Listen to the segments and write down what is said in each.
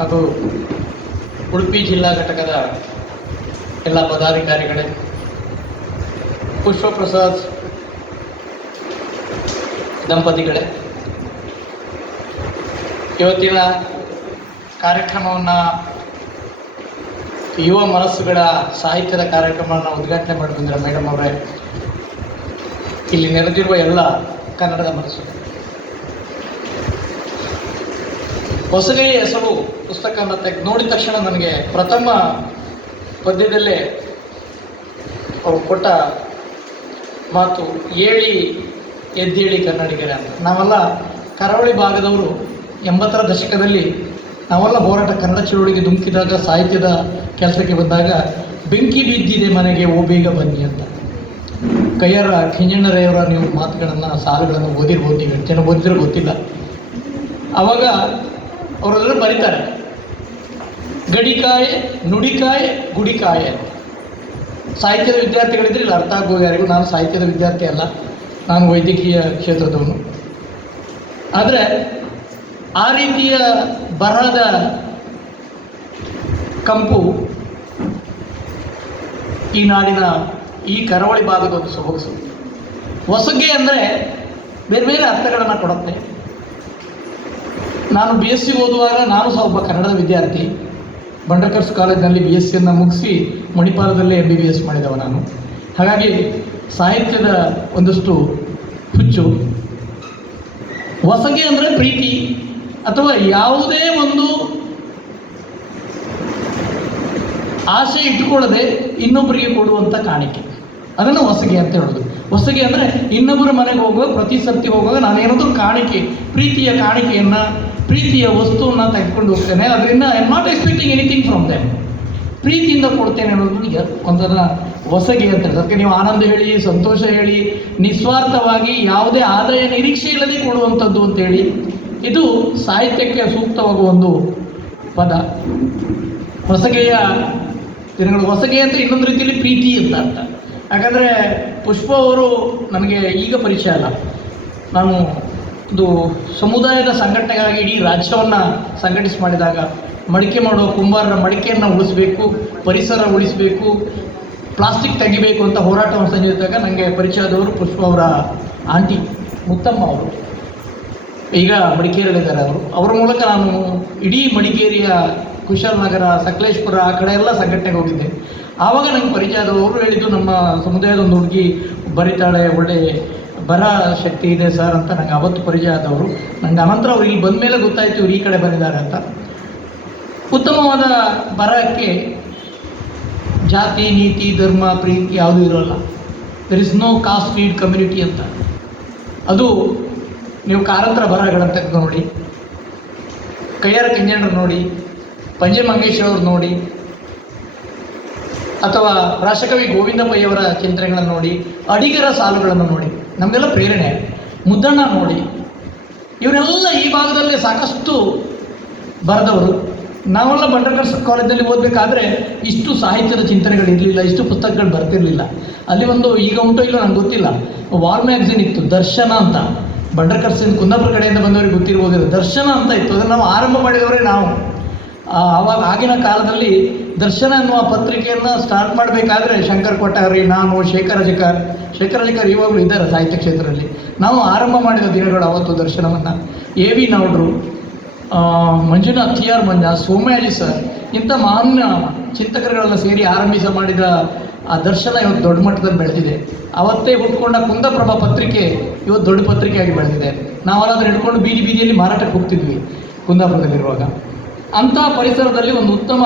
ಹಾಗೂ ಉಡುಪಿ ಜಿಲ್ಲಾ ಘಟಕದ ಎಲ್ಲ ಪದಾಧಿಕಾರಿಗಳೇ, ಪುಷ್ಪಪ್ರಸಾದ್ ದಂಪತಿಗಳೇ, ಇವತ್ತಿನ ಕಾರ್ಯಕ್ರಮವನ್ನು ಯುವ ಮನಸ್ಸುಗಳ ಸಾಹಿತ್ಯದ ಕಾರ್ಯಕ್ರಮವನ್ನು ಉದ್ಘಾಟನೆ ಮಾಡಿ ಬಂದಿರೋ ಮೇಡಮ್ ಅವರೇ, ಇಲ್ಲಿ ನೆರೆದಿರುವ ಎಲ್ಲ ಕನ್ನಡದ ಮನಸ್ಸು, ಹೊಸಗೆಯ ಹೆಸರು ಪುಸ್ತಕವನ್ನು ನೋಡಿದ ತಕ್ಷಣ ನನಗೆ ಪ್ರಥಮ ಪದ್ಯದಲ್ಲೇ ಅವರು ಕೊಟ್ಟ ಮಾತು ಏಳಿ ಎದ್ದೇಳಿ ಕನ್ನಡಿಗರೇ ಅಂತ. ನಾವೆಲ್ಲ ಕರಾವಳಿ ಭಾಗದವರು 80ರ ದಶಕದಲ್ಲಿ ನಾವೆಲ್ಲ ಹೋರಾಟ ಕನ್ನಡ ಚಳುವಳಿಗೆ ಧುಮುಕಿದಾಗ, ಸಾಹಿತ್ಯದ ಕೆಲಸಕ್ಕೆ ಬಂದಾಗ ಬೆಂಕಿ ಬಿದ್ದಿದೆ ಮನೆಗೆ ಓ ಬೇಗ ಬನ್ನಿ ಅಂತ ಕೈಯಾರ ಕಿಂಜಣ್ಣರೆಯವರ ನೀವು ಮಾತುಗಳನ್ನು, ಸಾಲುಗಳನ್ನು ಓದಿರ್ಬೋದು, ನೀವು ಎಷ್ಟು ಜನ ಓದಿದ್ರೆ ಗೊತ್ತಿಲ್ಲ. ಆವಾಗ ಅವರೆಲ್ಲರೂ ಬರೀತಾರೆ, ಗಡಿಕಾಯೆ ನುಡಿಕಾಯೆ ಗುಡಿಕಾಯೆ. ಸಾಹಿತ್ಯದ ವಿದ್ಯಾರ್ಥಿಗಳಿದ್ರೆ ಇಲ್ಲಿ ಅರ್ಥ ಆಗೋದು ಯಾರಿಗೂ. ನಾನು ಸಾಹಿತ್ಯದ ವಿದ್ಯಾರ್ಥಿ ಅಲ್ಲ, ನಾನು ವೈದ್ಯಕೀಯ ಕ್ಷೇತ್ರದವನು. ಆದರೆ ಆ ರೀತಿಯ ಬರಹದ ಕಂಪು ಈ ನಾಡಿನ ಈ ಕರಾವಳಿ ಭಾಗದ ಒಂದು ಸೊಬಗಸು. ಹೊಸಗೆ ಅಂದರೆ ಬೇರೆ ಬೇರೆ ಅರ್ಥಗಳನ್ನು ಕೊಡುತ್ತೆ. ನಾನು BSc ಓದುವಾಗ ನಾನು ಸಹ ಒಬ್ಬ ಕನ್ನಡದ ವಿದ್ಯಾರ್ಥಿ. ಬಂಡರ್ಕರ್ಸ್ ಕಾಲೇಜಿನಲ್ಲಿ BScಯನ್ನು ಮುಗಿಸಿ ಮಣಿಪಾಲದಲ್ಲೇ MBBS ಮಾಡಿದವ ನಾನು. ಹಾಗಾಗಿ ಸಾಹಿತ್ಯದ ಒಂದಷ್ಟು ಹುಚ್ಚು. ಹೊಸಗೆ ಅಂದರೆ ಪ್ರೀತಿ ಅಥವಾ ಯಾವುದೇ ಒಂದು ಆಸೆ ಇಟ್ಟುಕೊಳ್ಳದೆ ಇನ್ನೊಬ್ಬರಿಗೆ ಕೊಡುವಂಥ ಕಾಣಿಕೆ, ಅದನ್ನು ಹೊಸಗೆ ಅಂತ ಹೇಳೋದು. ಹೊಸಗೆ ಅಂದರೆ ಇನ್ನೊಬ್ಬರ ಮನೆಗೆ ಹೋಗುವಾಗ, ಪ್ರತಿ ಸರ್ತಿ ಹೋಗುವಾಗ ನಾನೇನಾದರೂ ಕಾಣಿಕೆ, ಪ್ರೀತಿಯ ಕಾಣಿಕೆಯನ್ನು, ಪ್ರೀತಿಯ ವಸ್ತುವನ್ನು ತೆಗೆದುಕೊಂಡು ಹೋಗ್ತೇನೆ. ಅದರಿಂದ I am not expecting anything from them. ಪ್ರೀತಿಯಿಂದ ಕೊಡ್ತೇನೆ ಅನ್ನೋದು ಒಂಥರ ಹೊಸಗೆ ಅಂತ ಹೇಳಿ. ಅದಕ್ಕೆ ನೀವು ಆನಂದ ಹೇಳಿ, ಸಂತೋಷ ಹೇಳಿ, ನಿಸ್ವಾರ್ಥವಾಗಿ ಯಾವುದೇ ಆದಾಯ ನಿರೀಕ್ಷೆ ಇಲ್ಲದೆ ಕೊಡುವಂಥದ್ದು ಅಂತೇಳಿ, ಇದು ಸಾಹಿತ್ಯಕ್ಕೆ ಸೂಕ್ತವಾಗುವ ಒಂದು ಪದ. ಹೊಸಗೆಯ ದಿನಗಳು. ಹೊಸಗೆ ಅಂತ ಇನ್ನೊಂದು ರೀತಿಯಲ್ಲಿ ಪ್ರೀತಿ ಅಂತ ಅರ್ಥ. ಯಾಕಂದರೆ ಪುಷ್ಪ ಅವರು ನನಗೆ ಈಗ ಪರಿಚಯ ಅಲ್ಲ. ನಾನು ಒಂದು ಸಮುದಾಯದ ಸಂಘಟನೆಗಾಗಿ ಇಡೀ ರಾಜ್ಯವನ್ನು ಸಂಘಟಿಸಿ ಮಾಡಿದಾಗ, ಮಡಿಕೆ ಮಾಡುವ ಕುಂಬಾರರ ಮಡಿಕೆಯನ್ನು ಉಳಿಸಬೇಕು, ಪರಿಸರ ಉಳಿಸಬೇಕು, ಪ್ಲಾಸ್ಟಿಕ್ ತೆಗಿಬೇಕು ಅಂತ ಹೋರಾಟವನ್ನು ಸಂಯೋಜಿಸಿದಾಗ ನನಗೆ ಪರಿಚಯದವರು ಪುಷ್ಪ ಅವರ ಆಂಟಿ ಮುತ್ತಮ್ಮ ಅವರು. ಈಗ ಮಡಿಕೇರಿಯಲ್ಲಿದ್ದಾರೆ ಅವರು. ಅವರ ಮೂಲಕ ನಾನು ಇಡೀ ಮಡಿಕೇರಿಯ, ಕುಶಾಲನಗರ, ಸಕಲೇಶ್ಪುರ ಆ ಕಡೆ ಎಲ್ಲ ಸಂಘಟನೆಗೆ ಹೋಗಿದ್ದೆ. ಆವಾಗ ನಂಗೆ ಪರಿಚಯದವರು. ಅವರು ಹೇಳಿದ್ದು, ನಮ್ಮ ಸಮುದಾಯದ ಒಂದು ಹುಡುಗಿ ಬರಿತಾಳೆ, ಒಳ್ಳೆ ಬರ ಶಕ್ತಿ ಇದೆ ಸರ್ ಅಂತ ನಂಗೆ ಅವತ್ತು ಪರಿಚಯ ಆದವರು. ನಂಗೆ ಅನಂತರ ಅವ್ರು ಇಲ್ಲಿ ಬಂದ ಮೇಲೆ ಗೊತ್ತಾಯಿತು ಇವ್ರು ಈ ಕಡೆ ಬಂದಿದ್ದಾರೆ ಅಂತ. ಉತ್ತಮವಾದ ಬರಹಕ್ಕೆ ಜಾತಿ, ನೀತಿ, ಧರ್ಮ, ಪ್ರೀತಿ ಯಾವುದೂ ಇರೋಲ್ಲ. There is no caste creed community ಅಂತ. ಅದು ನೀವು ಕಾರಂತರ ಬರಹಗಳನ್ನು ತೆಗೆದು ನೋಡಿ, ಕೈಯಾರ ಕಿಂಜಣ್ಣರು ನೋಡಿ, ಪಂಜೆ ಮಂಗೇಶ್ವರವ್ರು ನೋಡಿ, ಅಥವಾ ರಾಷ್ಟ್ರಕವಿ ಗೋವಿಂದ ಪೈಯವರ ಚಿಂತನೆಗಳನ್ನು ನೋಡಿ, ಅಡಿಗರ ಸಾಲುಗಳನ್ನು ನೋಡಿ, ನಮಗೆಲ್ಲ ಪ್ರೇರಣೆ. ಮುದ್ದಣ್ಣ ನೋಡಿ, ಇವರೆಲ್ಲ ಈ ಭಾಗದಲ್ಲಿ ಸಾಕಷ್ಟು ಬರೆದವರು. ನಾವೆಲ್ಲ ಬಂಡರ್ಕರ್ಸ್ ಕಾಲೇಜಲ್ಲಿ ಓದಬೇಕಾದ್ರೆ ಇಷ್ಟು ಸಾಹಿತ್ಯದ ಚಿಂತನೆಗಳಿರಲಿಲ್ಲ, ಇಷ್ಟು ಪುಸ್ತಕಗಳು ಬರ್ತಿರಲಿಲ್ಲ. ಅಲ್ಲಿ ಒಂದು, ಈಗ ಉಂಟೋ ಇಲ್ಲೋ ನಂಗೆ ಗೊತ್ತಿಲ್ಲ, ವಾಲ್ ಮ್ಯಾಗ್ಝಿನ್ ಇತ್ತು, ದರ್ಶನ ಅಂತ. ಬಂಡರ್ಕರ್ಸಿನ ಕುಂದಾಪುರ ಕಡೆಯಿಂದ ಬಂದವರಿಗೆ ಗೊತ್ತಿರ್ಬೋದು, ದರ್ಶನ ಅಂತ ಇತ್ತು. ಅದನ್ನು ನಾವು ಆರಂಭ ಮಾಡಿದವರೇ ನಾವು. ಆವಾಗ ಆಗಿನ ಕಾಲದಲ್ಲಿ ದರ್ಶನ ಅನ್ನುವ ಪತ್ರಿಕೆಯನ್ನು ಸ್ಟಾರ್ಟ್ ಮಾಡಬೇಕಾದ್ರೆ ಶಂಕರ್ ಕೊಟ್ಟಾರಿ, ನಾನು, ಶೇಖರ್ ಅಜಿಕಾರ್ ಇವಾಗಲೂ ಇದ್ದಾರೆ ಸಾಹಿತ್ಯ ಕ್ಷೇತ್ರದಲ್ಲಿ. ನಾವು ಆರಂಭ ಮಾಡಿದ ದಿನಗಳು ಅವತ್ತು ದರ್ಶನವನ್ನು. AV ನಾವ್ಡ್ರು, ಮಂಜುನಾಥ್ TR ಮಂಜ, ಸೋಮಯಾಜಿ ಸರ್, ಇಂಥ ಮಾನ್ಯ ಚಿಂತಕರುಗಳೆಲ್ಲ ಸೇರಿ ಮಾಡಿದ ಆ ದರ್ಶನ ಇವತ್ತು ದೊಡ್ಡ ಮಟ್ಟದಲ್ಲಿ ಬೆಳೆದಿದೆ. ಅವತ್ತೇ ಹುಟ್ಕೊಂಡ ಕುಂದಪ್ರಭಾ ಪತ್ರಿಕೆ ಇವತ್ತು ದೊಡ್ಡ ಪತ್ರಿಕೆಯಾಗಿ ಬೆಳೆದಿದೆ. ನಾವೆಲ್ಲಾದ್ರೂ ಹಿಡ್ಕೊಂಡು ಬೀದಿಯಲ್ಲಿ ಮಾರಾಟಕ್ಕೆ ಹೋಗ್ತಿದ್ವಿ ಕುಂದಾಪುರದಲ್ಲಿರುವಾಗ. ಅಂಥ ಪರಿಸರದಲ್ಲಿ ಒಂದು ಉತ್ತಮ,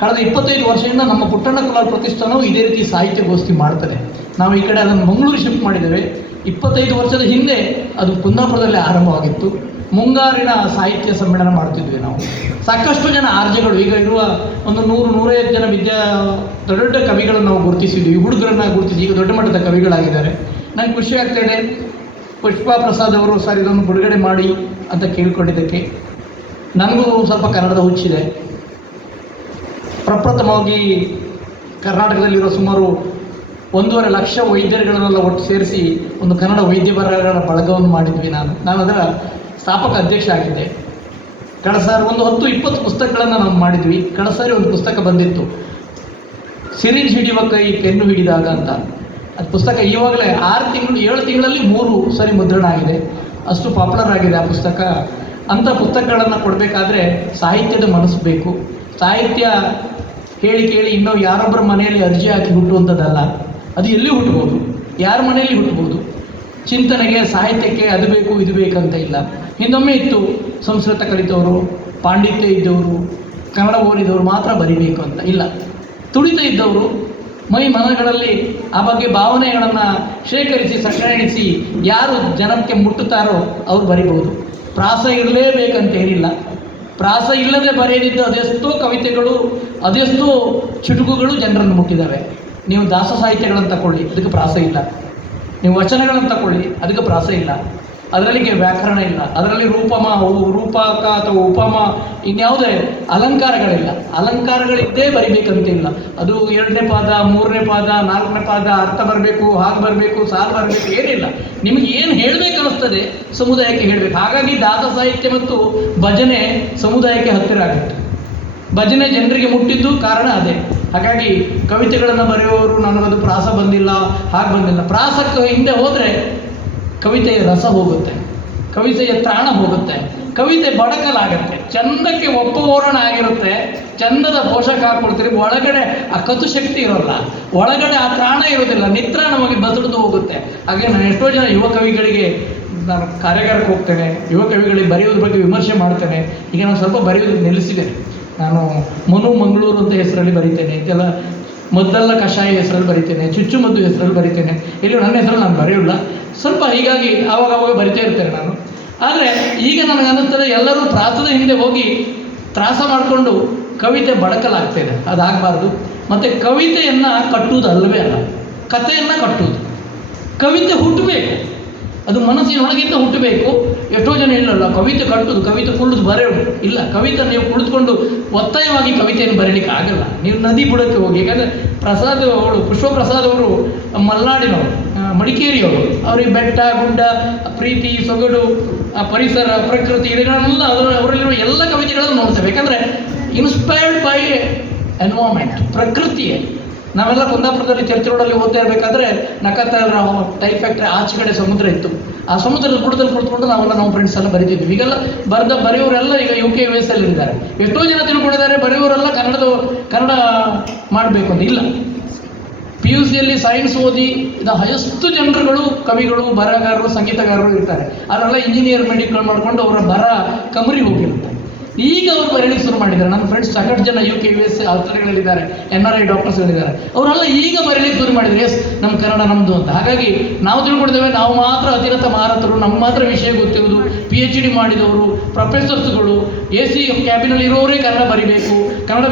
ಕಳೆದ 25 ವರ್ಷದಿಂದ ನಮ್ಮ ಪುಟ್ಟಣ್ಣ ಕುಲಾಲ್ ಪ್ರತಿಷ್ಠಾನವು ಇದೇ ರೀತಿ ಸಾಹಿತ್ಯಗೋಷ್ಠಿ ಮಾಡ್ತದೆ. ನಾವು ಈ ಕಡೆ ಅದನ್ನು ಮಂಗಳೂರು ಶಿಫ್ಟ್ ಮಾಡಿದ್ದೇವೆ. 25 ವರ್ಷದ ಹಿಂದೆ ಅದು ಕುಂದಾಪುರದಲ್ಲಿ ಆರಂಭವಾಗಿತ್ತು. ಮುಂಗಾರಿನ ಸಾಹಿತ್ಯ ಸಮ್ಮೇಳನ ಮಾಡ್ತಿದ್ವಿ ನಾವು. ಸಾಕಷ್ಟು ಜನ ಆರ್ಜೆಗಳು, ಈಗ ಇರುವ ಒಂದು 100-150 ಜನ ದೊಡ್ಡ ಕವಿಗಳನ್ನು ನಾವು ಗುರುತಿಸಿದ್ವಿ, ಹುಡುಗರನ್ನು ಗುರುತಿಸಿ ಈಗ ದೊಡ್ಡ ಮಟ್ಟದ ಕವಿಗಳಾಗಿದ್ದಾರೆ. ನಂಗೆ ಖುಷಿ ಆಗ್ತಾಯಿದೆ. ಪುಷ್ಪ ಪ್ರಸಾದ್ ಅವರು ಸರ್ ಇದನ್ನು ಬಿಡುಗಡೆ ಮಾಡಿ ಅಂತ ಕೇಳ್ಕೊಂಡಿದ್ದಕ್ಕೆ. ನನಗೂ ಸ್ವಲ್ಪ ಕನ್ನಡದ ಹುಚ್ಚಿದೆ. ಪ್ರಪ್ರಥಮವಾಗಿ ಕರ್ನಾಟಕದಲ್ಲಿರೋ ಸುಮಾರು 1.5 ಲಕ್ಷ ವೈದ್ಯರುಗಳನ್ನೆಲ್ಲ ಒಟ್ಟು ಸೇರಿಸಿ ಒಂದು ಕನ್ನಡ ವೈದ್ಯ ಬರಹಗಳ ಬಳಗವನ್ನು ಮಾಡಿದ್ವಿ. ನಾನು ಅದರ ಸ್ಥಾಪಕ ಅಧ್ಯಕ್ಷ ಆಗಿದ್ದೆ. ಕಳೆದ ಸಾರಿ ಒಂದು 10-20 ಪುಸ್ತಕಗಳನ್ನು ನಾವು ಮಾಡಿದ್ವಿ. ಕಳೆದ ಸಾರಿ ಒಂದು ಪುಸ್ತಕ ಬಂದಿತ್ತು, ಸಿರಿಂಜ್ ಹಿಡಿಯುವ ಕೈ ಪೆನ್ನು ಹಿಡಿದಾಗ ಅಂತ. ಅದು ಪುಸ್ತಕ ಇವಾಗಲೇ 6 ತಿಂಗಳು 7 ತಿಂಗಳಲ್ಲಿ 3 ಸರಿ ಮುದ್ರಣ ಆಗಿದೆ. ಅಷ್ಟು ಪಾಪ್ಯುಲರ್ ಆಗಿದೆ ಆ ಪುಸ್ತಕ. ಅಂಥ ಪುಸ್ತಕಗಳನ್ನು ಕೊಡಬೇಕಾದ್ರೆ ಸಾಹಿತ್ಯದ ಮನಸ್ಸು ಬೇಕು. ಸಾಹಿತ್ಯ ಹೇಳಿ ಕೇಳಿ ಇನ್ನೂ ಯಾರೊಬ್ಬರ ಮನೆಯಲ್ಲಿ ಅರ್ಜಿ ಹಾಕಿ ಹುಟ್ಟುವಂಥದ್ದಲ್ಲ. ಅದು ಎಲ್ಲಿ ಹುಟ್ಟಬಹುದು, ಯಾರ ಮನೆಯಲ್ಲಿ ಹುಟ್ಟಬಹುದು. ಚಿಂತನೆಗೆ, ಸಾಹಿತ್ಯಕ್ಕೆ ಅದು ಬೇಕು ಇದು ಬೇಕಂತ ಇಲ್ಲ. ಹಿಂದೊಮ್ಮೆ ಇತ್ತು, ಸಂಸ್ಕೃತ ಕಲಿತವರು, ಪಾಂಡಿತ್ಯ ಇದ್ದವರು, ಕನ್ನಡ ಓದಿದವರು ಮಾತ್ರ ಬರಿಬೇಕು ಅಂತ. ಇಲ್ಲ, ತುಡಿತ ಇದ್ದವರು ಮೈ ಮನಗಳಲ್ಲಿ ಆ ಬಗ್ಗೆ ಭಾವನೆಗಳನ್ನು ಶೇಖರಿಸಿ ಸಂಗ್ರಹಿಸಿ ಯಾರು ಜನಕ್ಕೆ ಮುಟ್ಟುತ್ತಾರೋ ಅವರು ಬರಿಬಹುದು. ಪ್ರಾಸ ಇರಲೇಬೇಕಂತೇನಿಲ್ಲ. ಪ್ರಾಸ ಇಲ್ಲದೆ ಬರೆಯದಿದ್ದ ಅದೆಷ್ಟೋ ಕವಿತೆಗಳು, ಅದೆಷ್ಟೋ ಚುಟುಕುಗಳು ಜನರನ್ನು ಮುಟ್ಟಿದ್ದಾವೆ. ನೀವು ದಾಸ ಸಾಹಿತ್ಯಗಳನ್ನು ತಗೊಳ್ಳಿ, ಅದಕ್ಕೆ ಪ್ರಾಸ ಇಲ್ಲ. ನೀವು ವಚನಗಳನ್ನು ತಗೊಳ್ಳಿ, ಅದಕ್ಕೆ ಪ್ರಾಸ ಇಲ್ಲ. ಅದರಲ್ಲಿಗೆ ವ್ಯಾಕರಣ ಇಲ್ಲ. ಅದರಲ್ಲಿ ರೂಪಕ ಅಥವಾ ಉಪಮ ಇನ್ಯಾವುದೇ ಅಲಂಕಾರಗಳಿಲ್ಲ. ಅಲಂಕಾರಗಳಿದ್ದೇ ಬರಿಬೇಕಂತಿಲ್ಲ. ಅದು 2ನೇ ಪಾದ, 3ನೇ ಪಾದ, 4ನೇ ಪಾದ ಅರ್ಥ ಬರಬೇಕು, ಹಾಗೆ ಬರಬೇಕು, ಸಾಲು ಬರಬೇಕು, ಏನಿಲ್ಲ. ನಿಮಗೆ ಏನು ಹೇಳಬೇಕು ಅನ್ನಿಸ್ತದೆ ಸಮುದಾಯಕ್ಕೆ ಹೇಳಬೇಕು. ಹಾಗಾಗಿ ದಾಸ ಸಾಹಿತ್ಯ ಮತ್ತು ಭಜನೆ ಸಮುದಾಯಕ್ಕೆ ಹತ್ತಿರ ಆಗುತ್ತೆ. ಭಜನೆ ಜನರಿಗೆ ಮುಟ್ಟಿದ್ದು ಕಾರಣ ಅದೇ. ಹಾಗಾಗಿ ಕವಿತೆಗಳನ್ನು ಬರೆಯುವವರು ನನಗದು ಪ್ರಾಸ ಬಂದಿಲ್ಲ, ಹಾಗೆ ಬಂದಿಲ್ಲ. ಪ್ರಾಸಕ್ಕೆ ಹಿಂದೆ ಹೋದರೆ ಕವಿತೆಯ ರಸ ಹೋಗುತ್ತೆ, ಕವಿತೆಯ ತ್ರಾಣ ಹೋಗುತ್ತೆ, ಕವಿತೆ ಬಡಕಲಾಗತ್ತೆ. ಚಂದಕ್ಕೆ ಒಪ್ಪೋರಣ ಆಗಿರುತ್ತೆ, ಚಂದದ ಪೋಷಕ ಹಾಕ್ಕೊಡ್ತೀರಿ, ಒಳಗಡೆ ಆ ಕತು ಶಕ್ತಿ ಇರೋಲ್ಲ, ಒಳಗಡೆ ಆ ತ್ರಾಣ ಇರೋದಿಲ್ಲ, ನಿತ್ರಾಣವಾಗಿ ಬಸಡಿದು ಹೋಗುತ್ತೆ. ಹಾಗೆ ನಾನು ಎಷ್ಟೋ ಜನ ಯುವ ಕವಿಗಳಿಗೆ ನಾನು ಕಾರ್ಯಾಗಾರಕ್ಕೆ ಹೋಗ್ತೇನೆ, ಯುವ ಕವಿಗಳಿಗೆ ಬರೆಯೋದ್ರ ಬಗ್ಗೆ ವಿಮರ್ಶೆ ಮಾಡ್ತೇನೆ. ಈಗ ನಾನು ಸ್ವಲ್ಪ ಬರೆಯೋದು ನಿಲ್ಲಿಸಿದ್ದೇನೆ. ನಾನು ಮನು ಮಂಗಳೂರು ಅಂತ ಹೆಸರಲ್ಲಿ ಬರಿತೇನೆ, ಇದೆಲ್ಲ ಮದ್ದಲ್ಲ ಕಷಾಯ ಹೆಸರಲ್ಲಿ ಬರಿತೇನೆ, ಚುಚ್ಚುಮದ್ದು ಹೆಸರಲ್ಲಿ ಬರಿತೇನೆ. ಇಲ್ಲಿ ನನ್ನ ಹೆಸರಲ್ಲಿ ನಾನು ಬರೆಯೋಲ್ಲ, ಸ್ವಲ್ಪ ಹೀಗಾಗಿ ಆವಾಗ ಬರಿತಾ ಇರ್ತೇನೆ ನಾನು. ಆದರೆ ಈಗ ನನಗೆ ಅನ್ನಿಸ್ತದೆ ಎಲ್ಲರೂ ಪ್ರಾಸದ ಹಿಂದೆ ಹೋಗಿ ತ್ರಾಸ ಮಾಡಿಕೊಂಡು ಕವಿತೆ ಬಡಕಲಾಗ್ತಾಯಿದೆ. ಅದಾಗಬಾರ್ದು. ಮತ್ತು ಕವಿತೆಯನ್ನು ಕಟ್ಟುವುದು ಅಲ್ಲವೇ ಅಲ್ಲ, ಕಥೆಯನ್ನು ಕಟ್ಟುವುದು. ಕವಿತೆ ಹುಟ್ಟಬೇಕು, ಅದು ಮನಸ್ಸಿನೊಳಗಿಂದ ಹುಟ್ಟಬೇಕು. ಎಷ್ಟೋ ಜನ ಇಲ್ಲಲ್ಲ, ಕವಿತೆ ಕಟ್ಟುದು, ಕವಿತೆ ಕುಳಿದು ಬರೆಯೋದು ಇಲ್ಲ. ಕವಿತೆ ನೀವು ಕುಳಿತುಕೊಂಡು ಒತ್ತಾಯವಾಗಿ ಕವಿತೆಯನ್ನು ಬರೀಲಿಕ್ಕೆ ಆಗಲ್ಲ. ನೀವು ನದಿ ಬುಡಕ್ಕೆ ಹೋಗಿ, ಯಾಕಂದರೆ ಪ್ರಸಾದ್ ಅವರು, ಪುಷ್ಪಪ್ರಸಾದ್ ಅವರು ಮಲೆನಾಡಿನವರು, ಮಡಿಕೇರಿಯವರು. ಅವರಿಗೆ ಬೆಟ್ಟ ಗುಡ್ಡ, ಪ್ರೀತಿ, ಸೊಗಡು, ಪರಿಸರ, ಪ್ರಕೃತಿ ಇದನ್ನೆಲ್ಲ ಅವರಲ್ಲಿರುವ ಎಲ್ಲ ಕವಿತೆಗಳನ್ನು ನೋಡ್ತೇವೆ. ಯಾಕಂದರೆ ಇನ್ಸ್ಪೈರ್ಡ್ ಬೈ ಎನ್ವೈರ್ಮೆಂಟ್, ಪ್ರಕೃತಿಯೇ. ನಾವೆಲ್ಲ ಕುಂದಾಪುರದಲ್ಲಿ ಚರ್ಚ್ ರೋಡಲ್ಲಿ ಓದ್ತಾ ಇರಬೇಕಾದ್ರೆ ನಕತ್ತಾರ ಟೈಪ್ ಫ್ಯಾಕ್ಟ್ರಿ ಆಚೆ ಕಡೆ ಸಮುದ್ರ ಇತ್ತು. ಆ ಸಮುದ್ರದ ಬುಡದಲ್ಲಿ ಕುಳಿತುಕೊಂಡು ನಮ್ಮ ಫ್ರೆಂಡ್ಸ್ ಎಲ್ಲ ಬರೀತಿದ್ವಿ. ಈಗೆಲ್ಲ ಬರೆಯೋರೆಲ್ಲ ಈಗ UK US ಅಲ್ಲಿ ಇದ್ದಾರೆ. ಎಷ್ಟೋ ಜನ ತಿಳ್ಕೊಂಡಿದ್ದಾರೆ ಬರೆಯೋರೆಲ್ಲ ಕನ್ನಡ ಮಾಡಬೇಕು ಅಂತ. ಇಲ್ಲ, PUC ಯಲ್ಲಿ ಸೈನ್ಸ್ ಓದಿ ಇದು ಹೈಯೆಸ್ಟ್ ಜನರುಗಳು ಕವಿಗಳು, ಬರಹಗಾರರು, ಸಂಗೀತಗಾರರು ಇರ್ತಾರೆ. ಅವರೆಲ್ಲ ಇಂಜಿನಿಯರ್ ಮೆಡಿಕಲ್ ಮಾಡಿಕೊಂಡು ಅವರ ಬರ ಕಮರಿ ಹೋಗಿರುತ್ತೆ. ಈಗ ಅವರು ಬರೀಲಿಕ್ಕೆ ಶುರು ಮಾಡಿದ್ದಾರೆ. ನನ್ನ ಫ್ರೆಂಡ್ಸ್ ಸಾಕಷ್ಟು ಜನ UK US ಆಸ್ಟ್ರೇಲಿಯಾಗಳಿದ್ದಾರೆ, NRI ಡಾಕ್ಟರ್ಸ್ಗಳಿದ್ದಾರೆ. ಅವರೆಲ್ಲ ಈಗ ಬರೀಲಿಕ್ಕೆ ಶುರು ಮಾಡಿದ್ದಾರೆ, ಎಸ್ ನಮ್ಮ ಕನ್ನಡ ನಮ್ಮದು ಅಂತ. ಹಾಗಾಗಿ ನಾವು ತಿಳ್ಕೊಳ್ತೇವೆ ನಾವು ಮಾತ್ರ ಅತಿರಥ ಮಾರತರು, ನಮ್ಮ ಮಾತ್ರ ವಿಷಯ ಗೊತ್ತಿರೋದು, PhD ಮಾಡಿದವರು, ಪ್ರೊಫೆಸರ್ಸ್ಗಳು, AC ಕ್ಯಾಬಿನಲ್ಲಿ ಇರೋರೇ ಕನ್ನಡ ಬರಿಬೇಕು, ಕನ್ನಡ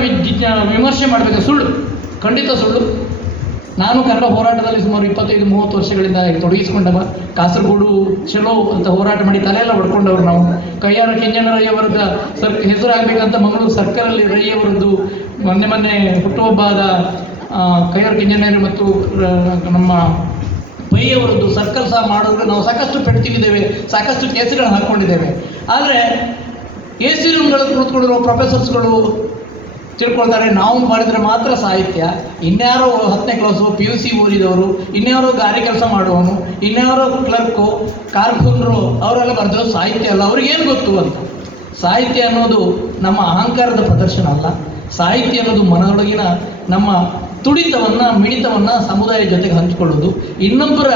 ವಿಮರ್ಶೆ ಮಾಡಬೇಕು. ಸುಳ್ಳು, ಖಂಡಿತ ಸುಳ್ಳು. ನಾನು ಕನ್ನಡ ಹೋರಾಟದಲ್ಲಿ ಸುಮಾರು 25-30 ವರ್ಷಗಳಿಂದ ತೊಡಗಿಸಿಕೊಂಡವ. ಕಾಸರಗೋಡು ಚಲೋ ಅಂತ ಹೋರಾಟ ಮಾಡಿ ತಲೆಯೆಲ್ಲ ಹೊಡ್ಕೊಂಡವ್ರು ನಾವು. ಕೈಯಾರ ಕೆಂಜಣ್ಣರಯ್ಯವರದ ಹೆಸರಾಗಬೇಕಂತ ಮಂಗಳೂರು ಸರ್ಕಲಲ್ಲಿ ರಯ್ಯವರದ್ದು ಮೊನ್ನೆ ಹುಟ್ಟುಹಬ್ಬದ ಕೈಯಾರ ಕೆಂಜಣ್ಣರು ಮತ್ತು ನಮ್ಮ ಬೈಯವರದ್ದು ಸರ್ಕಲ್ ಸಹ ಮಾಡಿದ್ರೆ ನಾವು ಸಾಕಷ್ಟು ಪೆಡ್ತಿದ್ದೇವೆ, ಸಾಕಷ್ಟು ಕೇಸುಗಳನ್ನು ಹಾಕ್ಕೊಂಡಿದ್ದೇವೆ. ಆದರೆ AC ರೂಮ್ಗಳಲ್ಲಿ ಕೂತ್ಕೊಂಡಿರೋ ಪ್ರೊಫೆಸರ್ಸ್ಗಳು ತಿಳ್ಕೊಳ್ತಾರೆ ನಾವು ಮಾಡಿದರೆ ಮಾತ್ರ ಸಾಹಿತ್ಯ. ಇನ್ಯಾರೋ 10ನೇ ಕ್ಲಾಸು PUC ಓದಿದವರು, ಇನ್ಯಾರೋ ಗಾರಿ ಕೆಲಸ ಮಾಡುವವನು, ಇನ್ಯಾರೋ ಕ್ಲರ್ಕು, ಕಾರ್ಕುನರು ಅವರೆಲ್ಲ ಬರೆದಿರೋ ಸಾಹಿತ್ಯ ಅಲ್ಲ. ಅವ್ರಿಗೇನು ಗೊತ್ತು ಅಂತ. ಸಾಹಿತ್ಯ ಅನ್ನೋದು ನಮ್ಮ ಅಹಂಕಾರದ ಪ್ರದರ್ಶನ ಅಲ್ಲ. ಸಾಹಿತ್ಯ ಅನ್ನೋದು ಮನದೊಳಗಿನ ನಮ್ಮ ತುಡಿತವನ್ನು, ಮಿಡಿತವನ್ನು ಸಮುದಾಯದ ಜೊತೆಗೆ ಹಂಚಿಕೊಳ್ಳೋದು, ಇನ್ನೊಬ್ಬರ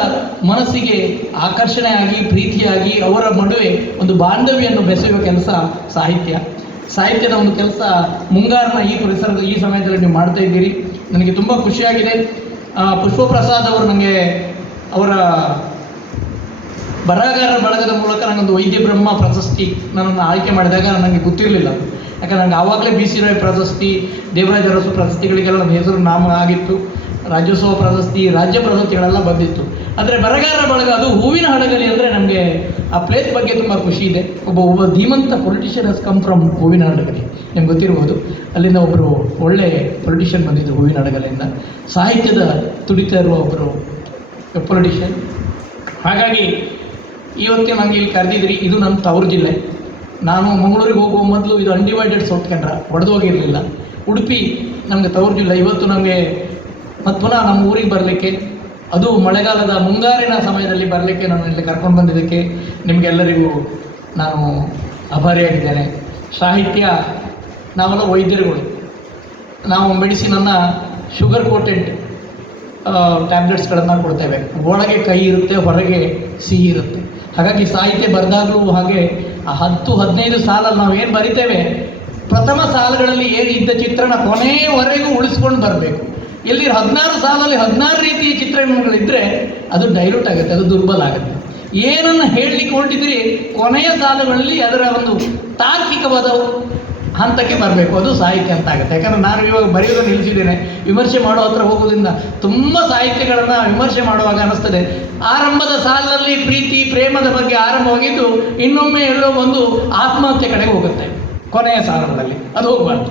ಮನಸ್ಸಿಗೆ ಆಕರ್ಷಣೆ ಆಗಿ, ಪ್ರೀತಿಯಾಗಿ ಅವರ ನಡುವೆ ಒಂದು ಬಾಂಧವ್ಯವನ್ನು ಬೆಸೆಯುವ ಕೆಲಸ ಸಾಹಿತ್ಯ. ಸಾಹಿತ್ಯದ ಒಂದು ಕೆಲಸ ಮುಂಗಾರಿನ ಈ ಪರಿಸರದ ಈ ಸಮಯದಲ್ಲಿ ನೀವು ಮಾಡ್ತಾ ಇದ್ದೀರಿ. ನನಗೆ ತುಂಬ ಖುಷಿಯಾಗಿದೆ. ಪುಷ್ಪಪ್ರಸಾದ್ ಅವರು ನನಗೆ ಅವರ ಬರಹಗಾರರ ಬಳಗದ ಮೂಲಕ ನನಗೊಂದು ವೈದ್ಯ ಬ್ರಹ್ಮ ಪ್ರಶಸ್ತಿ ನನ್ನನ್ನು ಆಯ್ಕೆ ಮಾಡಿದಾಗ ನನಗೆ ಗೊತ್ತಿರಲಿಲ್ಲ. ಯಾಕಂದರೆ ನನಗೆ ಆವಾಗಲೇ BC ರಾಯ್ ಪ್ರಶಸ್ತಿ, ದೇವರಾಜ ಅರಸು ಪ್ರಶಸ್ತಿಗಳಿಗೆಲ್ಲ ನಮ್ಮ ಹೆಸರು ನಾಮ ಆಗಿತ್ತು. ರಾಜ್ಯೋತ್ಸವ ಪ್ರಶಸ್ತಿ, ರಾಜ್ಯ ಪ್ರಶಸ್ತಿಗಳೆಲ್ಲ ಬಂದಿತ್ತು. ಆದರೆ ಬರಹಗಾರರ ಬಳಗ, ಅದು ಹೂವಿನ ಹಡಗಲಿ ಅಂದರೆ ನಮಗೆ ಆ ಪ್ಲೇಸ್ ಬಗ್ಗೆ ತುಂಬ ಖುಷಿ ಇದೆ. ಒಬ್ಬ ಧೀಮಂತ ಪೊಲಿಟಿಷಿಯನ್ ಹಸ್ ಕಮ್ ಫ್ರಮ್ ಹೂವಿನ ಹಡಗಲಿ, ನಿಮ್ಗೆ ಗೊತ್ತಿರ್ಬೋದು. ಅಲ್ಲಿಂದ ಒಬ್ಬರು ಒಳ್ಳೆ ಪೊಲಿಟಿಷಿಯನ್ ಬಂದಿದ್ದರು ಹೂವಿನ ಹಡಗಲಿಂದ, ಸಾಹಿತ್ಯದ ತುಡಿತಾ ಇರುವ ಒಬ್ಬರು ಪೊಲಿಟಿಷಿಯನ್. ಹಾಗಾಗಿ ಇವತ್ತು ನನಗೆ ಇಲ್ಲಿ ಕರೆದಿದ್ರಿ. ಇದು ನನ್ನ ತವರು ಜಿಲ್ಲೆ. ನಾನು ಮಂಗಳೂರಿಗೆ ಹೋಗುವ ಮೊದಲು ಇದು ಅನ್ಡಿವೈಡೆಡ್ ಸೌತ್ ಕೆನರಾ, ಒಡೆದು ಹೋಗಿರಲಿಲ್ಲ. ಉಡುಪಿ ನಮಗೆ ತವರು ಜಿಲ್ಲೆ. ಇವತ್ತು ನಮಗೆ ಮತ್ತು ಪುನಃ ನಮ್ಮ ಊರಿಗೆ ಬರಲಿಕ್ಕೆ, ಅದು ಮಳೆಗಾಲದ ಮುಂಗಾರಿನ ಸಮಯದಲ್ಲಿ ಬರಲಿಕ್ಕೆ ನಾನು ಇಲ್ಲಿ ಕರ್ಕೊಂಡು ಬಂದಿದ್ದಕ್ಕೆ ನಿಮಗೆಲ್ಲರಿಗೂ ನಾನು ಆಭಾರಿಯಾಗಿದ್ದೇನೆ. ಸಾಹಿತ್ಯ, ನಾವೆಲ್ಲ ವೈದ್ಯರುಗಳು, ನಾವು ಮೆಡಿಸಿನನ್ನು ಶುಗರ್ ಕೋಟೆಡ್ ಟ್ಯಾಬ್ಲೆಟ್ಸ್ಗಳನ್ನು ಕೊಡ್ತೇವೆ. ಒಳಗೆ ಕಹಿ ಇರುತ್ತೆ, ಹೊರಗೆ ಸಿಹಿ ಇರುತ್ತೆ. ಹಾಗಾಗಿ ಸಾಹಿತ್ಯ ಬರೆದಾಗಲೂ ಹಾಗೆ 10-15 ಸಾಲಲ್ಲಿ ನಾವು ಏನು ಬರಿತೇವೆ, ಪ್ರಥಮ ಸಾಲುಗಳಲ್ಲಿ ಏನಿದ್ದ ಚಿತ್ರಣ ಕೊನೆಯವರೆಗೂ ಉಳಿಸ್ಕೊಂಡು ಬರಬೇಕು. ಎಲ್ಲಿ 16 ಸಾಲಲ್ಲಿ 16 ರೀತಿಯ ಚಿತ್ರಣಗಳಿದ್ದರೆ ಅದು ಡೈಲ್ಯೂಟ್ ಆಗುತ್ತೆ, ಅದು ದುರ್ಬಲ ಆಗುತ್ತೆ. ಏನನ್ನು ಹೇಳಲಿಕ್ಕೆ ಹೊರಟಿದ್ರಿ ಕೊನೆಯ ಸಾಲುಗಳಲ್ಲಿ ಅದರ ಒಂದು ತಾರ್ಕಿಕವಾದ ಹಂತಕ್ಕೆ ಬರಬೇಕು, ಅದು ಸಾಹಿತ್ಯ ಅಂತ ಆಗುತ್ತೆ. ಯಾಕಂದರೆ ನಾನು ಇವಾಗ ಬರೆಯೋದು ನಿಲ್ಲಿಸಿದ್ದೇನೆ, ವಿಮರ್ಶೆ ಮಾಡೋ ಹತ್ರ ಹೋಗೋದ್ರಿಂದ ತುಂಬ ಸಾಹಿತ್ಯಗಳನ್ನು ವಿಮರ್ಶೆ ಮಾಡುವಾಗ ಅನ್ನಿಸ್ತದೆ, ಆರಂಭದ ಸಾಲಿನಲ್ಲಿ ಪ್ರೀತಿ ಪ್ರೇಮದ ಬಗ್ಗೆ ಆರಂಭವಾಗಿದ್ದು ಇನ್ನೊಮ್ಮೆ ಎಲ್ಲೋ ಒಂದು ಆತ್ಮಹತ್ಯೆ ಕಡೆಗೆ ಹೋಗುತ್ತೆ ಕೊನೆಯ ಸಾಲಗಳಲ್ಲಿ. ಅದು ಹೋಗಬಾರ್ದು.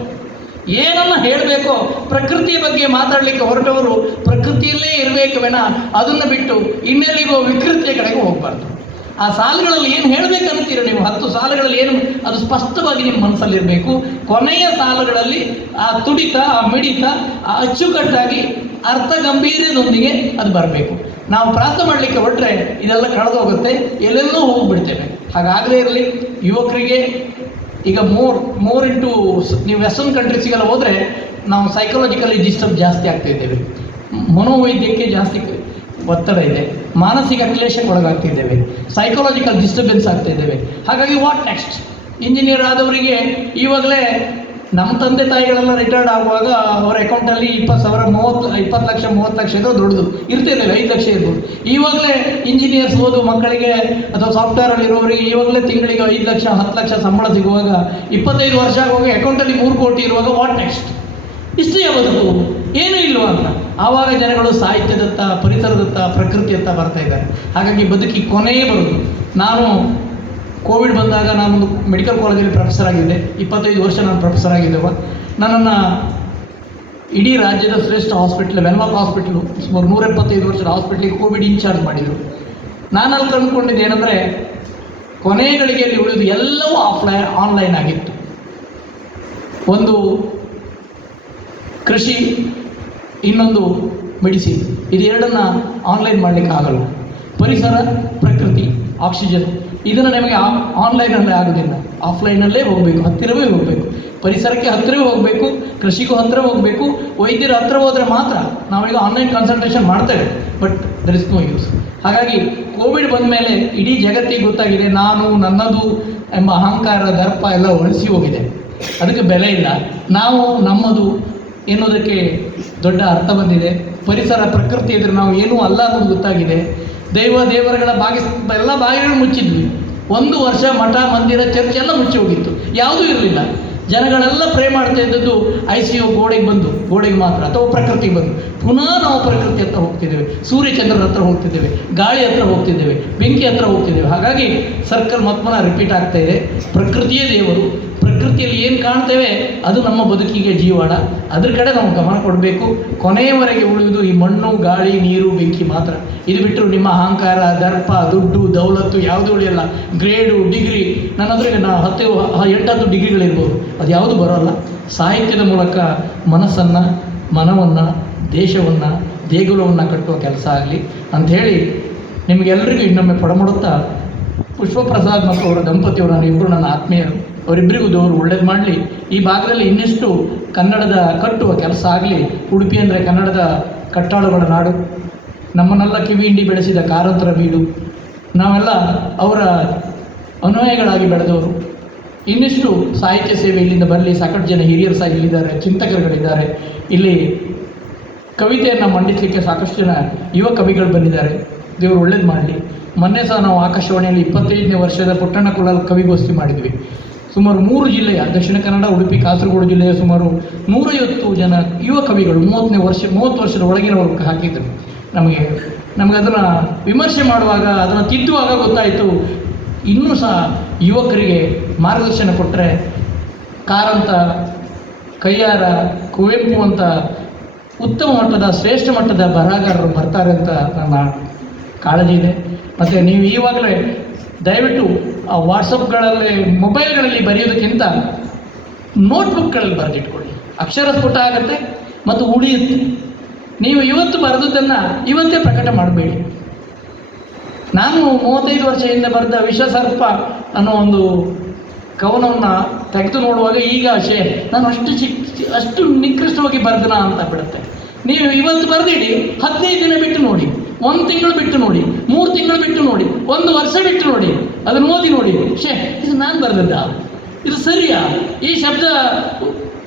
ಏನನ್ನು ಹೇಳಬೇಕೋ ಪ್ರಕೃತಿಯ ಬಗ್ಗೆ ಮಾತಾಡಲಿಕ್ಕೆ ಹೊರಟವರು ಪ್ರಕೃತಿಯಲ್ಲೇ ಇರಬೇಕು ವಿನ ಅದನ್ನು ಬಿಟ್ಟು ಇನ್ನೆಲ್ಲಿಗೋ ವಿಕೃತಿಯ ಕಡೆಗೆ ಹೋಗಬಾರ್ದು. ಆ ಸಾಲುಗಳಲ್ಲಿ ಏನು ಹೇಳಬೇಕಂತೀರ ನೀವು, 10 ಸಾಲುಗಳಲ್ಲಿ ಏನು ಅದು ಸ್ಪಷ್ಟವಾಗಿ ನಿಮ್ಮ ಮನಸ್ಸಲ್ಲಿರಬೇಕು. ಕೊನೆಯ ಸಾಲುಗಳಲ್ಲಿ ಆ ತುಡಿತ, ಆ ಮಿಡಿತ, ಆ ಅಚ್ಚುಕಟ್ಟಾಗಿ ಅರ್ಥ ಗಂಭೀರ್ಯದೊಂದಿಗೆ ಅದು ಬರಬೇಕು. ನಾವು ಪ್ರಾರ್ಥನೆ ಮಾಡಲಿಕ್ಕೆ ಹೊರಟ್ರೆ ಇದೆಲ್ಲ ಕಳೆದು ಹೋಗುತ್ತೆ, ಎಲ್ಲೆಲ್ಲೋ ಹೋಗಿಬಿಡ್ತೇವೆ. ಹಾಗಾಗಲೇ ಇರಲಿ. ಯುವಕರಿಗೆ ಈಗ ಮೋರ್ ಇಂಟು ನೀವು ವೆಸ್ಟರ್ನ್ ಕಂಟ್ರೀಸಿಗೆಲ್ಲ ಹೋದರೆ ನಾವು ಸೈಕಾಲಜಿಕಲಿ ಡಿಸ್ಟರ್ಬ್ ಜಾಸ್ತಿ ಆಗ್ತಿದ್ದೇವೆ, ಮನೋವೈದ್ಯಕ್ಕೆ ಜಾಸ್ತಿ ಒತ್ತಡ ಇದೆ, ಮಾನಸಿಕ ಕ್ಲೇಶಕ್ಕೆ ಒಳಗಾಗ್ತಿದ್ದೇವೆ, ಸೈಕಾಲಜಿಕಲ್ ಡಿಸ್ಟರ್ಬೆನ್ಸ್ ಆಗ್ತಿದ್ದೇವೆ. ಹಾಗಾಗಿ ವಾಟ್ ನೆಕ್ಸ್ಟ್? ಇಂಜಿನಿಯರ್ ಆದವರಿಗೆ ಇವಾಗಲೇ ನಮ್ಮ ತಂದೆ ತಾಯಿಗಳೆಲ್ಲ ರಿಟೈರ್ಡ್ ಆಗುವಾಗ ಅವರ ಅಕೌಂಟಲ್ಲಿ 20 ಲಕ್ಷ 30 ಲಕ್ಷ ಇರೋ ದೊಡ್ಡದು ಇರ್ತಿರಲಿಲ್ಲ, 5 ಲಕ್ಷ ಇರ್ಬೋದು. ಇವಾಗಲೇ ಇಂಜಿನಿಯರ್ಸ್ ಓದು ಮಕ್ಕಳಿಗೆ ಅಥವಾ ಸಾಫ್ಟ್ವೇರಲ್ಲಿ ಇರೋರಿಗೆ ಇವಾಗಲೇ ತಿಂಗಳಿಗೆ 5 ಲಕ್ಷ 10 ಲಕ್ಷ ಸಂಬಳ ಸಿಗುವಾಗ 25 ವರ್ಷ ಆಗುವಾಗ ಅಕೌಂಟಲ್ಲಿ 3 ಕೋಟಿ ಇರುವಾಗ ವಾಟ್ ನೆಕ್ಸ್ಟ್? ಇಷ್ಟೇ ಬದುಕು, ಏನೂ ಇಲ್ವಾ ಅಂತ. ಆವಾಗ ಜನಗಳು ಸಾಹಿತ್ಯದತ್ತ, ಪರಿಸರದತ್ತ, ಪ್ರಕೃತಿಯತ್ತ ಬರ್ತಾ ಇದ್ದಾರೆ. ಹಾಗಾಗಿ ಬದುಕಿ ಕೊನೆಯೇ ಬರೋದು. ನಾನು ಕೋವಿಡ್ ಬಂದಾಗ ನಾನೊಂದು ಮೆಡಿಕಲ್ ಕಾಲೇಜಲ್ಲಿ ಪ್ರೊಫೆಸರ್ ಆಗಿದ್ದೆ, 25 ವರ್ಷ ನಾನು ಪ್ರೊಫೆಸರ್ ಆಗಿದ್ದೆವ. ನನ್ನನ್ನು ಇಡೀ ರಾಜ್ಯದ ಶ್ರೇಷ್ಠ ಹಾಸ್ಪಿಟ್ಲ್ ವೆನ್ಲಾಕ್ ಹಾಸ್ಪಿಟ್ಲು, ಸುಮಾರು 175 ವರ್ಷದ ಹಾಸ್ಪಿಟ್ಲಿಗೆ ಕೋವಿಡ್ ಇನ್ಚಾರ್ಜ್ ಮಾಡಿದರು. ನಾನಲ್ಲಿ ಕಂಡುಕೊಂಡಿದ್ದು ಏನಂದರೆ, ಕೊನೆಯ ಗಳಿಗೆಯಲ್ಲಿ ಉಳಿದು ಎಲ್ಲವೂ ಆನ್ಲೈನ್ ಆಗಿತ್ತು. ಒಂದು ಕೃಷಿ, ಇನ್ನೊಂದು ಮೆಡಿಸಿನ್, ಇದೆರಡನ್ನು ಆನ್ಲೈನ್ ಮಾಡಲಿಕ್ಕೆ ಆಗಲ್ಲ. ಪರಿಸರ, ಪ್ರಕೃತಿ, ಆಕ್ಸಿಜನ್, ಇದನ್ನು ನಮಗೆ ಆನ್ಲೈನಲ್ಲೇ ಆಗೋದಿಲ್ಲ, ಆಫ್ಲೈನಲ್ಲೇ ಹೋಗಬೇಕು, ಹತ್ತಿರವೇ ಹೋಗಬೇಕು. ಪರಿಸರಕ್ಕೆ ಹತ್ತಿರವೇ ಹೋಗಬೇಕು, ಕೃಷಿಗೂ ಹತ್ತಿರ ಹೋಗಬೇಕು. ವೈದ್ಯರ ಹತ್ತಿರ ಹೋದರೆ ಮಾತ್ರ. ನಾವೀಗ ಆನ್ಲೈನ್ ಕನ್ಸಲ್ಟೇಷನ್ ಮಾಡ್ತೇವೆ, but there is no use. ಹಾಗಾಗಿ ಕೋವಿಡ್ ಬಂದ ಮೇಲೆ ಇಡೀ ಜಗತ್ತಿಗೆ ಗೊತ್ತಾಗಿದೆ, ನಾನು ನನ್ನದು ಎಂಬ ಅಹಂಕಾರ, ದರ್ಪ ಎಲ್ಲ ಒಳಿಸಿ ಹೋಗಿದೆ. ಅದಕ್ಕೆ ಬೆಲೆ ಇಲ್ಲ. ನಾವು ನಮ್ಮದು ಎನ್ನುವುದಕ್ಕೆ ದೊಡ್ಡ ಅರ್ಥ ಬಂದಿದೆ. ಪರಿಸರ, ಪ್ರಕೃತಿ ಎದುರು ನಾವು ಏನೂ ಅಲ್ಲ ಅನ್ನೋದು ಗೊತ್ತಾಗಿದೆ. ದೇವರುಗಳ ಎಲ್ಲ ಬಾಗಿಲು ಮುಚ್ಚಿದ್ವಿ. 1 ವರ್ಷ ಮಠ, ಮಂದಿರ, ಚರ್ಚ್ ಎಲ್ಲ ಮುಚ್ಚಿ ಹೋಗಿತ್ತು, ಯಾವುದೂ ಇರಲಿಲ್ಲ. ಜನಗಳೆಲ್ಲ ಪ್ರೇ ಮಾಡ್ತಾ ಇದ್ದದ್ದು ICU ಗೋಡೆಗೆ ಮಾತ್ರ, ಅಥವಾ ಪ್ರಕೃತಿಗೆ ಬಂದು. ಪುನಃ ನಾವು ಪ್ರಕೃತಿ ಹತ್ರ ಹೋಗ್ತಿದ್ದೇವೆ, ಸೂರ್ಯಚಂದ್ರರ ಹತ್ರ ಹೋಗ್ತಿದ್ದೇವೆ, ಗಾಳಿ ಹತ್ರ ಹೋಗ್ತಿದ್ದೇವೆ, ಬೆಂಕಿ ಹತ್ರ ಹೋಗ್ತಿದ್ದೇವೆ. ಹಾಗಾಗಿ ಸರ್ಕಲ್ ಮತ್ತೆ ಪುನಃ ರಿಪೀಟ್ ಆಗ್ತಾ ಇದೆ. ಪ್ರಕೃತಿಯೇ ದೇವರು. ಪ್ರಕೃತಿಯಲ್ಲಿ ಏನು ಕಾಣ್ತೇವೆ ಅದು ನಮ್ಮ ಬದುಕಿಗೆ ಜೀವಾಳ. ಅದ್ರ ಕಡೆ ನಾವು ಗಮನ ಕೊಡಬೇಕು. ಕೊನೆಯವರೆಗೆ ಉಳಿಯುವುದು ಈ ಮಣ್ಣು, ಗಾಳಿ, ನೀರು, ಬೆಂಕಿ ಮಾತ್ರ. ಇದು ಬಿಟ್ಟರು ನಿಮ್ಮ ಅಹಂಕಾರ, ದರ್ಪ, ದುಡ್ಡು, ದೌಲತ್ತು ಯಾವುದೂ ಉಳಿಯಲ್ಲ. ಗ್ರೇಡು, ಡಿಗ್ರಿ, ನನ್ನ ಹತ್ರ 8-10 ಡಿಗ್ರಿಗಳಿರ್ಬೋದು, ಅದು ಯಾವುದು ಬರೋಲ್ಲ. ಸಾಹಿತ್ಯದ ಮೂಲಕ ಮನಸ್ಸನ್ನು, ಮನವನ್ನು, ದೇಶವನ್ನು, ದೇಗುಲವನ್ನು ಕಟ್ಟುವ ಕೆಲಸ ಆಗಲಿ ಅಂಥೇಳಿ ನಿಮಗೆಲ್ಲರಿಗೂ ಇನ್ನೊಮ್ಮೆ ಪಡಮಾಡುತ್ತಾ, ಪುಷ್ಪಪ್ರಸಾದ್ ಮತ್ತು ಅವರ ದಂಪತಿಯವರು ಇಬ್ಬರು ನನ್ನ ಆತ್ಮೀಯರು, ಅವರಿಬ್ಬರಿಗೂ ದೇವರು ಒಳ್ಳೇದು ಮಾಡಲಿ. ಈ ಭಾಗದಲ್ಲಿ ಇನ್ನಷ್ಟು ಕನ್ನಡದ ಕಟ್ಟುವ ಕೆಲಸ ಆಗಲಿ. ಉಡುಪಿ ಅಂದರೆ ಕನ್ನಡದ ಕಟ್ಟಾಳುಗಳ ನಾಡು, ನಮ್ಮನ್ನೆಲ್ಲ ಕಿವಿ ಹಿಂಡಿ ಬೆಳೆಸಿದ ಕಾರಂತರ ಬೀಡು, ನಾವೆಲ್ಲ ಅವರ ಅನ್ವಯಗಳಾಗಿ ಬೆಳೆದವರು. ಇನ್ನಿಷ್ಟು ಸಾಹಿತ್ಯ ಸೇವೆ ಇಲ್ಲಿಂದ ಬರಲಿ. ಸಾಕಷ್ಟು ಜನ ಹಿರಿಯರು ಸಹ ಇಲ್ಲಿದ್ದಾರೆ, ಚಿಂತಕರುಗಳಿದ್ದಾರೆ. ಇಲ್ಲಿ ಕವಿತೆಯನ್ನು ಮಂಡಿಸಲಿಕ್ಕೆ ಸಾಕಷ್ಟು ಜನ ಯುವ ಕವಿಗಳು ಬಂದಿದ್ದಾರೆ. ದೇವರು ಒಳ್ಳೇದು ಮಾಡಲಿ. ಮೊನ್ನೆ ಸಹ ನಾವು ಆಕಾಶವಾಣಿಯಲ್ಲಿ 25ನೇ ವರ್ಷದ ಪುಟ್ಟಣ್ಣ ಕುಲಾಲ್ ಕವಿಗೋಷ್ಠಿ ಮಾಡಿದ್ವಿ. ಸುಮಾರು 3 ಜಿಲ್ಲೆಯ, ದಕ್ಷಿಣ ಕನ್ನಡ, ಉಡುಪಿ, ಕಾಸರಗೋಡು ಜಿಲ್ಲೆಯ ಸುಮಾರು 150 ಜನ ಯುವ ಕವಿಗಳು 30 ವರ್ಷದ ಒಳಗಿನವರು ಹಾಕಿದ್ರು. ನಮಗೆ ಅದನ್ನು ವಿಮರ್ಶೆ ಮಾಡುವಾಗ, ಅದನ್ನು ತಿದ್ದುವಾಗ ಗೊತ್ತಾಯಿತು, ಇನ್ನೂ ಸಹ ಯುವಕರಿಗೆ ಮಾರ್ಗದರ್ಶನ ಕೊಟ್ಟರೆ ಕಾರಂತ, ಕಯ್ಯಾರ, ಕುವೆಂಪು ಅಂತ ಉತ್ತಮ ಮಟ್ಟದ, ಶ್ರೇಷ್ಠ ಮಟ್ಟದ ಬರಹಗಾರರು ಬರ್ತಾರೆ ಅಂತ ನನ್ನ ಕಾಳಜಿ ಇದೆ. ಮತ್ತು ನೀವು ಈವಾಗಲೇ ದಯವಿಟ್ಟು ವಾಟ್ಸಪ್ಗಳಲ್ಲಿ ಮೊಬೈಲ್ಗಳಲ್ಲಿ ಬರೆಯೋದಕ್ಕಿಂತ ನೋಟ್ಬುಕ್ಗಳಲ್ಲಿ ಬರೆದಿಟ್ಕೊಳ್ಳಿ. ಅಕ್ಷರ ಸ್ಫುಟ ಆಗುತ್ತೆ ಮತ್ತು ಉಳಿಯುತ್ತೆ. ನೀವು ಇವತ್ತು ಬರೆದದ್ದನ್ನು ಇವತ್ತೇ ಪ್ರಕಟ ಮಾಡಬೇಡಿ. ನಾನು 35 ವರ್ಷ ಹಿಂದೆ ಬರೆದ ವಿಷಸರ್ಪ ಅನ್ನೋ ಒಂದು ಕವನವನ್ನು ತೆಗೆದು ನೋಡುವಾಗ ಈಗ ನಾನು ಅಷ್ಟು ನಿಕೃಷ್ಟವಾಗಿ ಬರೆದನ ಅಂತ ಬಿಡುತ್ತೆ. ನೀವು ಇವತ್ತು ಬರೆದಿಡಿ, 15 ದಿನ ಬಿಟ್ಟು ನೋಡಿ, 1 ತಿಂಗಳು ಬಿಟ್ಟು ನೋಡಿ, 3 ತಿಂಗಳು ಬಿಟ್ಟು ನೋಡಿ, 1 ವರ್ಷ ಬಿಟ್ಟು ನೋಡಿ, ಅದನ್ನು ಓದಿ ನೋಡಿ, ಇದು ನಾನು ಬರೆದದ್ದ, ಇದು ಸರಿಯಾ, ಈ ಶಬ್ದ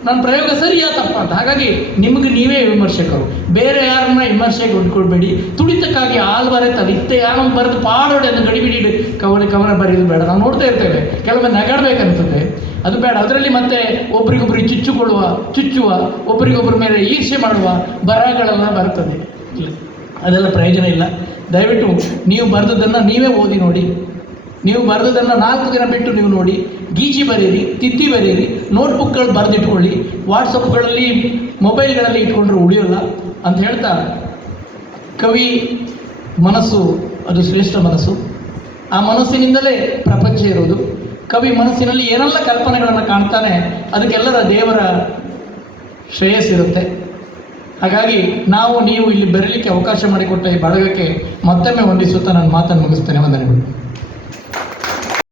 ನನ್ನ ಪ್ರಯೋಗ ಸರಿಯಾ ತಪ್ಪ ಅಂತ. ಹಾಗಾಗಿ ನಿಮಗೆ ನೀವೇ ವಿಮರ್ಶಕರು, ಬೇರೆ ಯಾರನ್ನ ವಿಮರ್ಶೆಗೆ ಹೊಂದ್ಕೊಳ್ಬೇಡಿ. ತುಳಿತಕ್ಕಾಗಿ ಬರೆಯುತ್ತದೆ ಇತ್ತೆ ಯಾರೋ ಬರೆದು ಪಾಡೋಡೆ ಅದನ್ನು ಗಡಿಬಿಡಿ ಕವನ ಬರೆಯೋದು ಬೇಡ. ನಾವು ನೋಡ್ತಾ ಇರ್ತೇವೆ, ಕೆಲವೊಮ್ಮೆ ನಗಾಡ್ಬೇಕನ್ಸುತ್ತೆ, ಅದು ಬೇಡ. ಅದರಲ್ಲಿ ಮತ್ತೆ ಒಬ್ರಿಗೊಬ್ರಿಗೆ ಚುಚ್ಚುವ ಒಬ್ರಿಗೊಬ್ಬರ ಮೇಲೆ ಈರ್ಷೆ ಮಾಡುವ ಬರಹಗಳೆಲ್ಲ ಬರ್ತದೆ. ಅದೆಲ್ಲ ಪ್ರಯೋಜನ ಇಲ್ಲ. ದಯವಿಟ್ಟು ನೀವು ಬರೆದದ್ದನ್ನು ನೀವೇ ಓದಿ ನೋಡಿ. ನೀವು ಬರೆದದ್ದನ್ನು 4 ದಿನ ಬಿಟ್ಟು ನೀವು ನೋಡಿ, ಗೀಚಿ ಬರೀರಿ, ತಿದ್ದಿ ಬರೀರಿ, ನೋಟ್ಬುಕ್ಗಳು ಬರೆದಿಟ್ಕೊಳ್ಳಿ. ವಾಟ್ಸಪ್ಗಳಲ್ಲಿ ಮೊಬೈಲ್ಗಳಲ್ಲಿ ಇಟ್ಕೊಂಡ್ರೆ ಉಳಿಯೋಲ್ಲ ಅಂತ ಹೇಳ್ತಾ, ಕವಿ ಮನಸ್ಸು ಅದು ಶ್ರೇಷ್ಠ ಮನಸ್ಸು. ಆ ಮನಸ್ಸಿನಿಂದಲೇ ಪ್ರಪಂಚ ಇರೋದು. ಕವಿ ಮನಸ್ಸಿನಲ್ಲಿ ಏನೆಲ್ಲ ಕಲ್ಪನೆಗಳನ್ನು ಕಾಣ್ತಾನೆ ಅದಕ್ಕೆಲ್ಲರ ದೇವರ ಶ್ರೇಯಸ್ಸಿರುತ್ತೆ. ಹಾಗಾಗಿ ನೀವು ಇಲ್ಲಿ ಬರಲಿಕ್ಕೆ ಅವಕಾಶ ಮಾಡಿಕೊಟ್ಟ ಈ ಬಳಗಕ್ಕೆ ಮತ್ತೊಮ್ಮೆ ವಂದಿಸುತ್ತಾ ನನ್ನ ಮಾತನ್ನು ಮುಗಿಸ್ತೇನೆ. ವಂದನೆಗಳು.